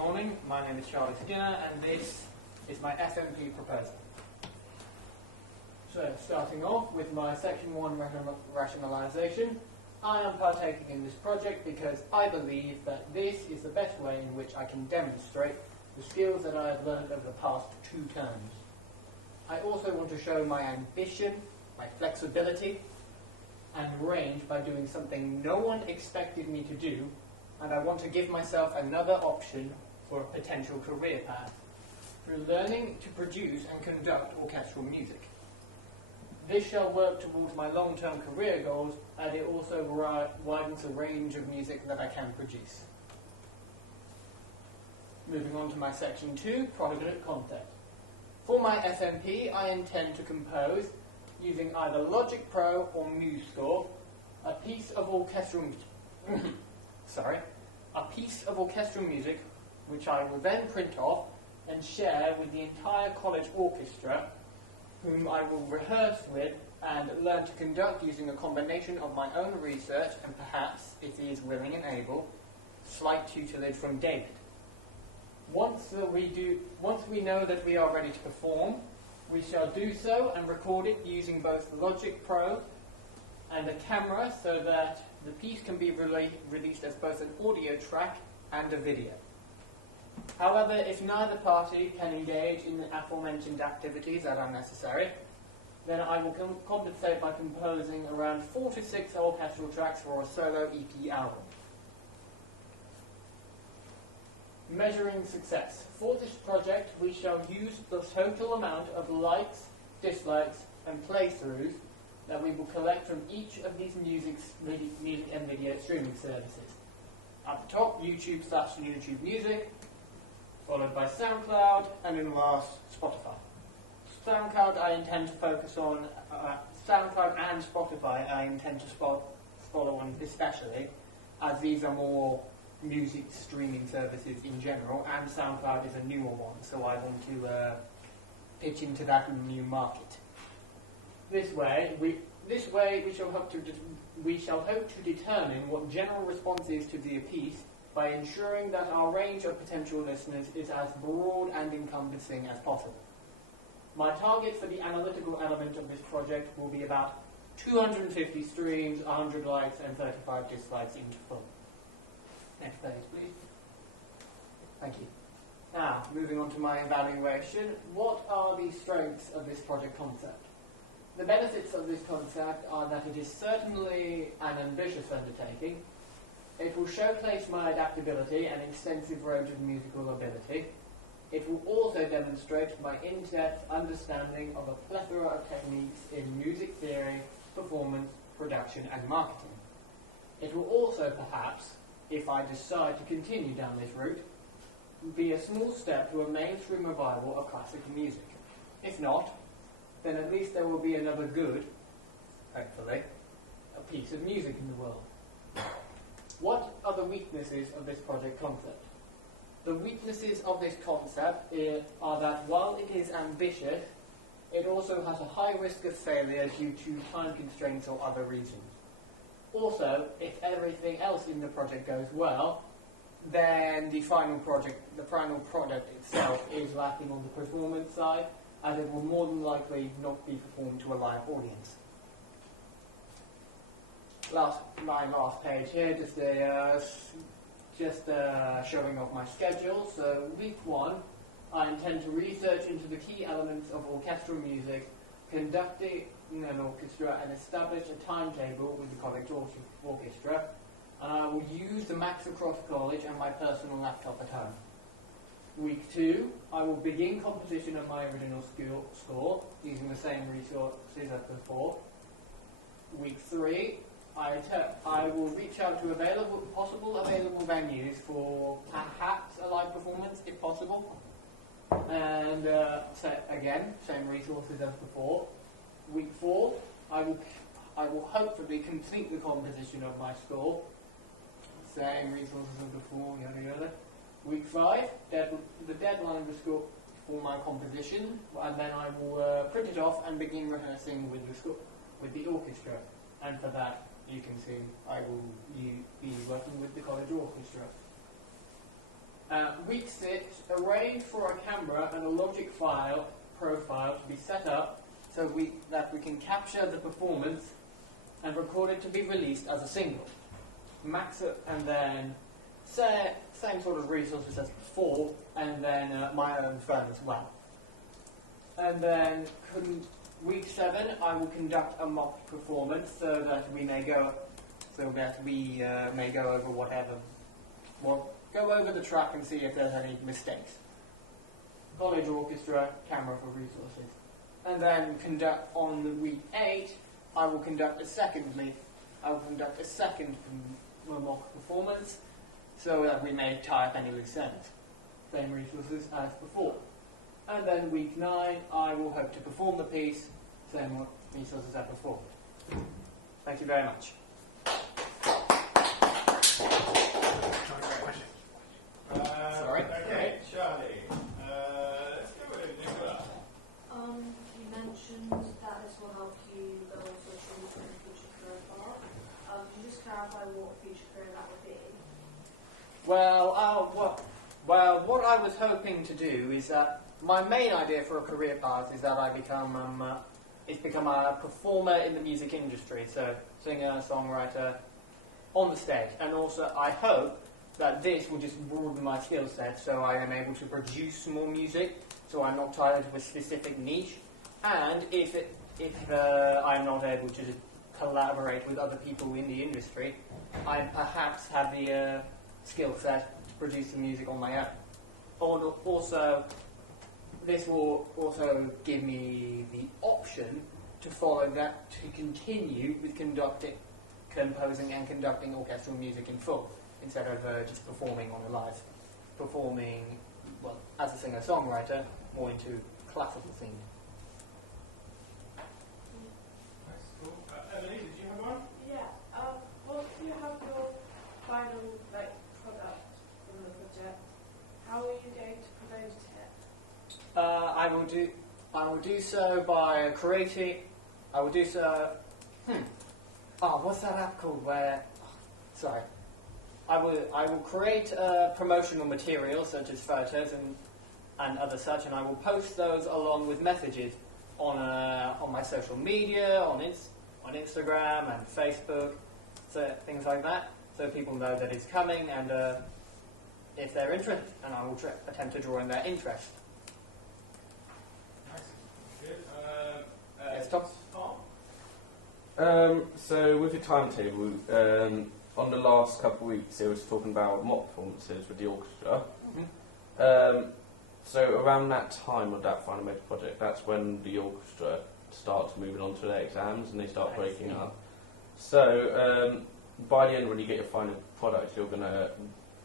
morning. My name is Charlie Skinner, and this is my FMP proposal. So, starting off with my Section 1 rationalisation, I am partaking in this project because I believe that this is the best way in which I can demonstrate the skills that I have learned over the past 2 terms. I also want to show my ambition, my flexibility, and range by doing something no one expected me to do, and I want to give myself another option for a potential career path through learning to produce and conduct orchestral music. This shall work towards my long-term career goals, and it also widens the range of music that I can produce. Moving on to my Section 2, Product Concept. For my FMP, I intend to compose, using either Logic Pro or MuseScore, a piece of orchestral music which I will then print off and share with the entire college orchestra, whom I will rehearse with and learn to conduct using a combination of my own research and perhaps, if he is willing and able, slight tutelage from David. Once we know that we are ready to perform, we shall do so and record it using both Logic Pro and a camera so that the piece can be released as both an audio track and a video. However, if neither party can engage in the aforementioned activities that are necessary, then I will compensate by composing around 4 to 6 orchestral tracks for a solo EP album. Measuring success. For this project, we shall use the total amount of likes, dislikes, and playthroughs that we will collect from each of these music and video streaming services. At the top, YouTube/YouTube Music, followed by SoundCloud, and then last, Spotify. SoundCloud I intend to focus on, SoundCloud and Spotify I intend to follow on especially, as these are more music streaming services in general, and SoundCloud is a newer one, so I want to pitch into that new market. This way we shall hope to determine what general response is to the piece by ensuring that our range of potential listeners is as broad and encompassing as possible. My target for the analytical element of this project will be about 250 streams, 100 likes, and 35 dislikes into full. Next page, please. Thank you. Now, moving on to my evaluation. What are the strengths of this project concept? The benefits of this concept are that it is certainly an ambitious undertaking. It will showcase my adaptability and extensive range of musical ability. It will also demonstrate my in-depth understanding of a plethora of techniques in music theory, performance, production, and marketing. It will also perhaps, if I decide to continue down this route, be a small step to a mainstream revival of classical music. If not, then at least there will be another good, hopefully, a piece of music in the world. What are the weaknesses of this project concept? The weaknesses of this concept are that while it is ambitious, it also has a high risk of failure due to time constraints or other reasons. Also, if everything else in the project goes well, then the final product itself is lacking on the performance side, as it will more than likely not be performed to a live audience. My last page here, just showing off my schedule. So week 1, I intend to research into the key elements of orchestral music, conducting an orchestra, and establish a timetable with the college orchestra. And I will use the Max across college and my personal laptop at home. Week 2, I will begin composition of my original score using the same resources as before. Week 3, I will reach out to possible available venues for perhaps a live performance if possible. And same resources as before. Week 4, I will hopefully complete the composition of my score. Same resources as before, yada yada. Week 5, the deadline for my composition, and then I will print it off and begin rehearsing with the orchestra. And for that, you can see I will be working with the college orchestra. week 6, arrange for a camera and a logic file profile to be set up so that we can capture the performance and record it to be released as a single. Max it, and then same sort of resources as before, and then my own phone as well. And then week 7, I will conduct a mock performance so that we may go over go over the track and see if there's any mistakes. College orchestra, camera for resources. And then on week 8, I will conduct a second mock performance so that we may tie up any loose ends. Same resources as before. And then week 9, I will hope to perform the piece, same resources as before. Thank you very much. Sorry. Okay, Charlie. Let's go with Nicola. You mentioned that this will help you build social media and future career path. Can you just clarify what future career that would be? Well, what I was hoping to do is that my main idea for a career path is that I become a performer in the music industry, so singer, songwriter, on the stage, and also I hope that this will just broaden my skill set so I am able to produce more music, so I'm not tied into a specific niche, and if I'm not able to collaborate with other people in the industry, I perhaps have the skill set to produce the music on my own. Also, this will also give me the option to follow that, to continue with composing and conducting orchestral music in full, instead of just performing on a live, as a singer-songwriter, more into classical theme. Nice, cool. Emily, did you have one? Yeah. Once you have your final product from the project, how are you going to promote it? I will do so by creating. I will do so. What's that app called? Sorry. I will create promotional material such as photos and other such, and I will post those along with messages on my social media, on Instagram and Facebook, so things like that, so people know that it's coming, and if they're interested, and I will attempt to draw in their interest. Nice. Good. Yes, Tom? So with your timetable, on the last couple of weeks, it was talking about mock performances with the orchestra. Mm-hmm. So around that time of that final major project, that's when the orchestra starts moving on to their exams and they start breaking up. So by the end, when you get your final product,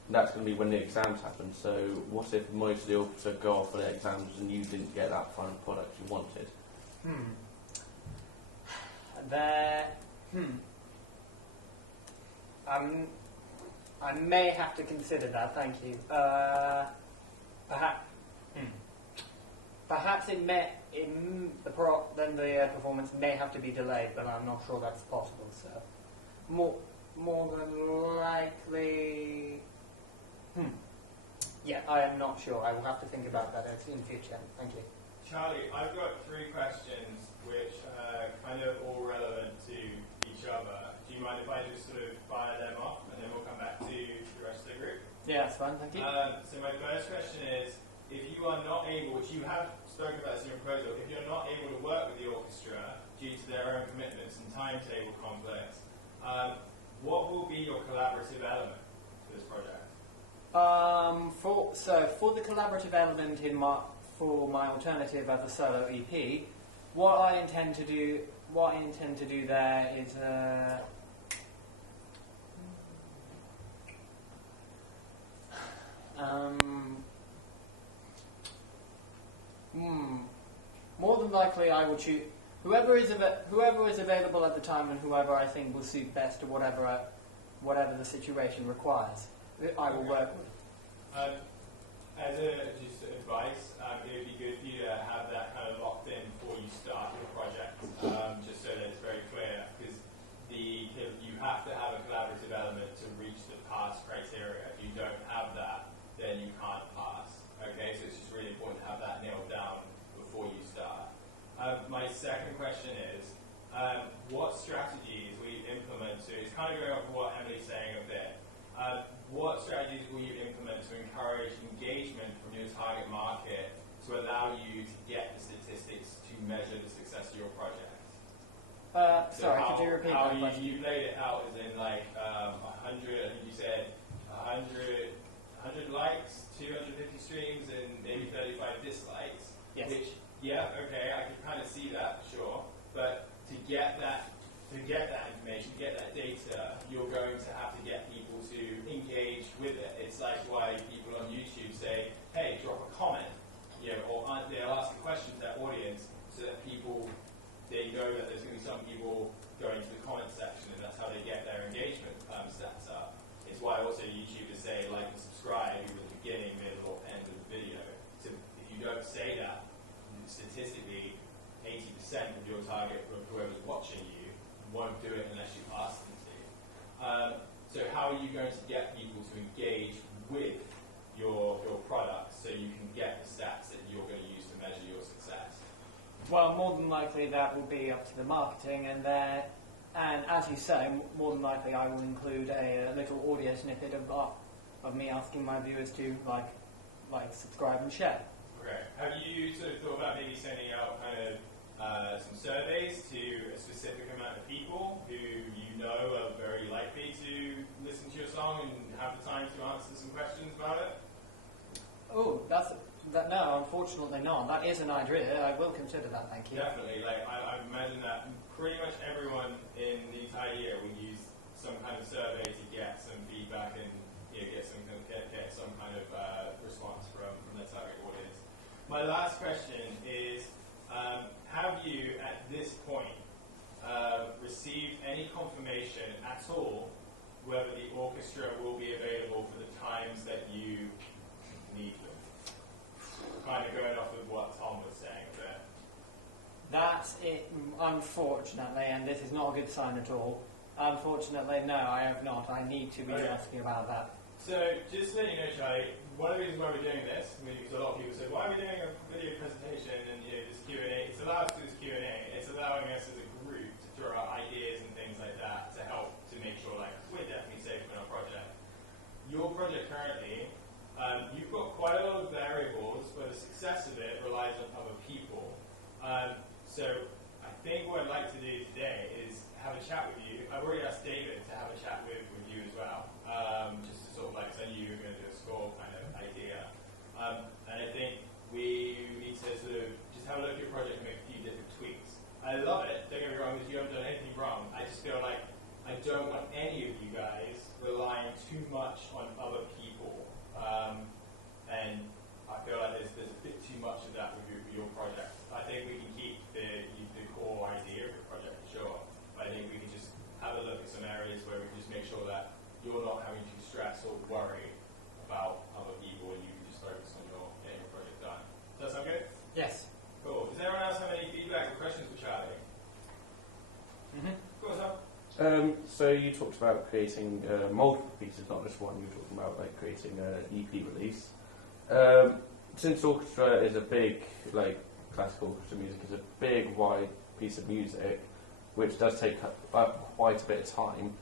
that's going to be when the exams happen. So what if most of the orchestra go off for their exams and you didn't get that final product you wanted? I may have to consider that. Thank you. Perhaps then the performance may have to be delayed, but I'm not sure that's possible. So, more than likely. Yeah, I am not sure. I will have to think about that in future. Thank you. Charlie, I've got 3 questions which are kind of all relevant to each other. Do you mind if I just sort of fire them off and then we'll come back to the rest of the group? Yeah, that's fine. Thank you. So my first question is, if you are not able, which you have spoken about this in your proposal, if you're not able to work with the orchestra due to their own commitments and timetable conflicts, what will be your collaborative element to this project? For the collaborative element for my alternative as a solo EP, what I intend to do there is more than likely I will choose whoever is available at the time and whoever I think will suit best to whatever the situation requires. I will work with. As just advice, it would be good for you to have that kind of locked in before you start your project, just so that it's very clear, because you have to have a collaborative element to reach the pass criteria. If you don't have that, then you can't pass. strategies will you implement to encourage engagement from your target market to allow you to get the statistics to measure the success of your project? Sorry, could you repeat that question? You laid it out as in like 100, I think you said 100 likes, 250 streams, and maybe 35 dislikes. Yes. Which, yeah, okay, I can kind of see that, sure. But to get that information, to get that data, you're going to have to get people to engage with it. It's like why people on YouTube say, hey, drop a comment, or they'll ask a question to their audience so that they know that there's going to be some people going to the comment section, and that's how they get their engagement stats up. It's why also YouTubers say like and subscribe at the beginning, middle, or end of the video. So if you don't say that, statistically, 80% of your target of whoever's watching you won't do it unless you ask them to. So how are you going to get people to engage with your product so you can get the stats that you're going to use to measure your success? Well, more than likely that will be up to the marketing, and as you say, more than likely I will include a little audio snippet of me asking my viewers to like, subscribe and share. Great. Have you sort of thought about maybe sending out kind of some surveys to a specific amount of people who you know are very likely to listen to your song and have the time to answer some questions about it? Oh, no, unfortunately not. That is an idea. I will consider that, thank you. Definitely. I imagine that pretty much everyone in the entire year will use some kind of survey to get some feedback and get some kind of response from the target audience. My last question is, have you at this point received any confirmation at all whether the orchestra will be available for the times that you need them? Kind of going off of what Tom was saying there. That's it, unfortunately, and this is not a good sign at all. Unfortunately, no, I have not. I need to be asking about that. So, just to let you know, Charlie, one of the reasons why we're doing this, because a lot of people say, why are we doing a video presentation and this Q&A? It's allowed us to do this Q&A. It's allowing us as a group to throw out ideas and things like that to help to make sure we're definitely safe in our project. Your project currently, you've got quite a lot of variables where the success of it relies on other people. So I think what I'd like to do today is have a chat with you. I've already asked David to have a chat with you as well, just to sort of because I knew you were going to do a score kind of idea. And I think we need to sort of just have a look at your project and make a few different tweaks. I love it, don't get me wrong, because you haven't done anything wrong. I just feel like I don't want any of you guys relying too much on other people. And I feel like there's a bit too much of that with your project. I think we can keep the core idea of your project, for sure. But I think we can just have a look at some areas where we can just make sure that you're not having to stress or worry about other people and you can just focus on getting your project done. Does that sound good? Yes. Cool. Does anyone else have any feedback or questions for Charlie? Mm-hmm. Go on, Sam. So you talked about creating multiple pieces, not just one. You were talking about creating an EP release. Since orchestra is a big, classical orchestra music is a big, wide piece of music, which does take up quite a bit of time.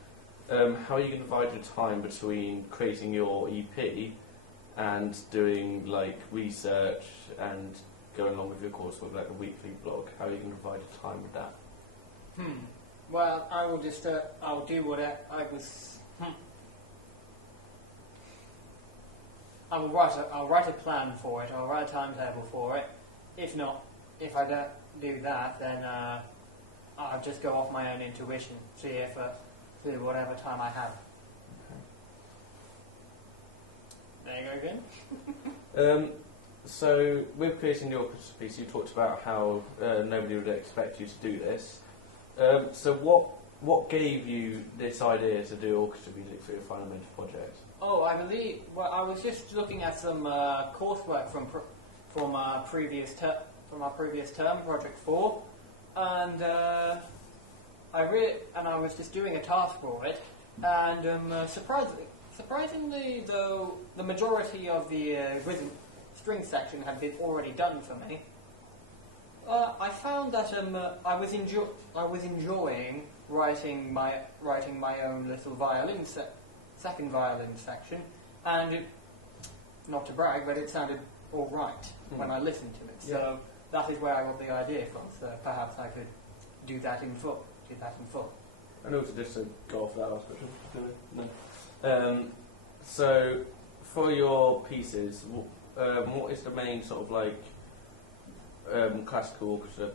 How are you going to divide your time between creating your EP and doing research and going along with your coursework, like a weekly blog? How are you going to divide your time with that? Well, I will just, I'll do what I was... I'll write a plan for it, I'll write a timetable for it. If I don't do that, then I'll just go off my own intuition, see if through whatever time I have. There you go again. So, with creating the orchestra piece, you talked about how nobody would expect you to do this. So what gave you this idea to do orchestra music for your final major project? Oh, I believe. Well, I was just looking at some coursework from our previous term, Project 4, and I was just doing a task for it, and surprisingly, though the majority of the rhythm string section had been already done for me. I found that I was enjoying writing my own little second violin section, and it, not to brag, but it sounded all right when I listened to it. So that is where I got the idea from. So perhaps I could do that in full. And also just to go off that last question. No. So for your pieces, what is the main sort of like classical orchestra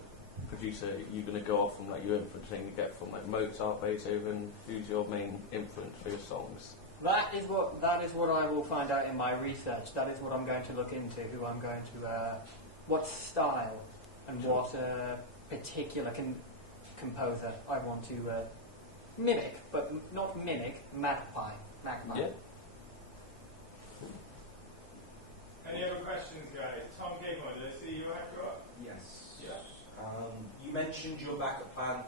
producer you're going to go off from, like your influencing you get from like Mozart, Beethoven? Who's your main influence for your songs? That is what I will find out in my research. That is what I'm going to look into. Who I'm going to, what style and what particular composer I want to mimic, but not mimic, magpie. Yeah. Any other questions, guys? Tom Gigmore, did I see you after up? Yes. Yeah. You mentioned your backup plan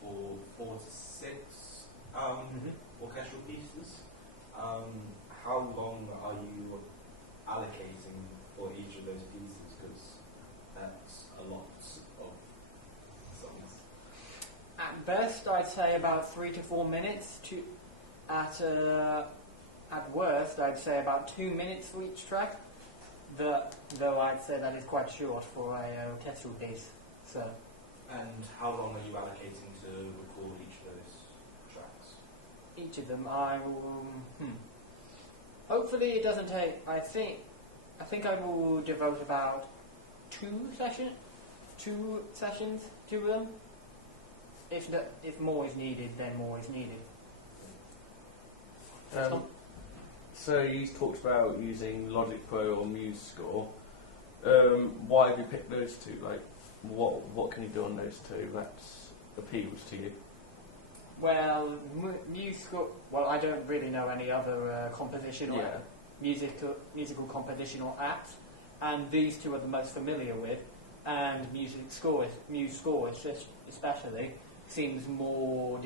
for 4 to 6 orchestral pieces. How long are you allocating for each of those pieces? Because that's a lot of songs. At best, I'd say about 3 to 4 minutes. At worst, I'd say about 2 minutes for each track. Though I'd say that is quite short for a orchestral piece. So. And how long are you allocating to record each of those tracks? Each of them, I will. Hopefully, it doesn't take. I think I will devote about 2 sessions to them. If more is needed, then more is needed. So you talked about using Logic Pro or MuseScore. Why have you picked those two? Like, what can you do on those two that appeals to you? Well, MuseScore. Well, I don't really know any other compositional musical compositional apps, and these two are the most familiar with. And MuseScore especially seems more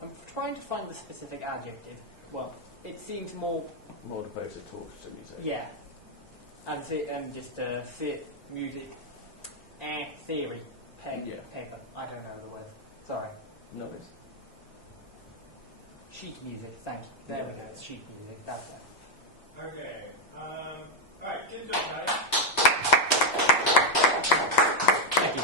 I'm trying to find the specific adjective. Well, it seems more devoted to orchestra music. Yeah, and just music theory paper. I don't know the word. Sorry. No worries. Sheet music. Thank you. There we go. It's sheet music. That's it. Okay. Right. Good job, guys. Thank you.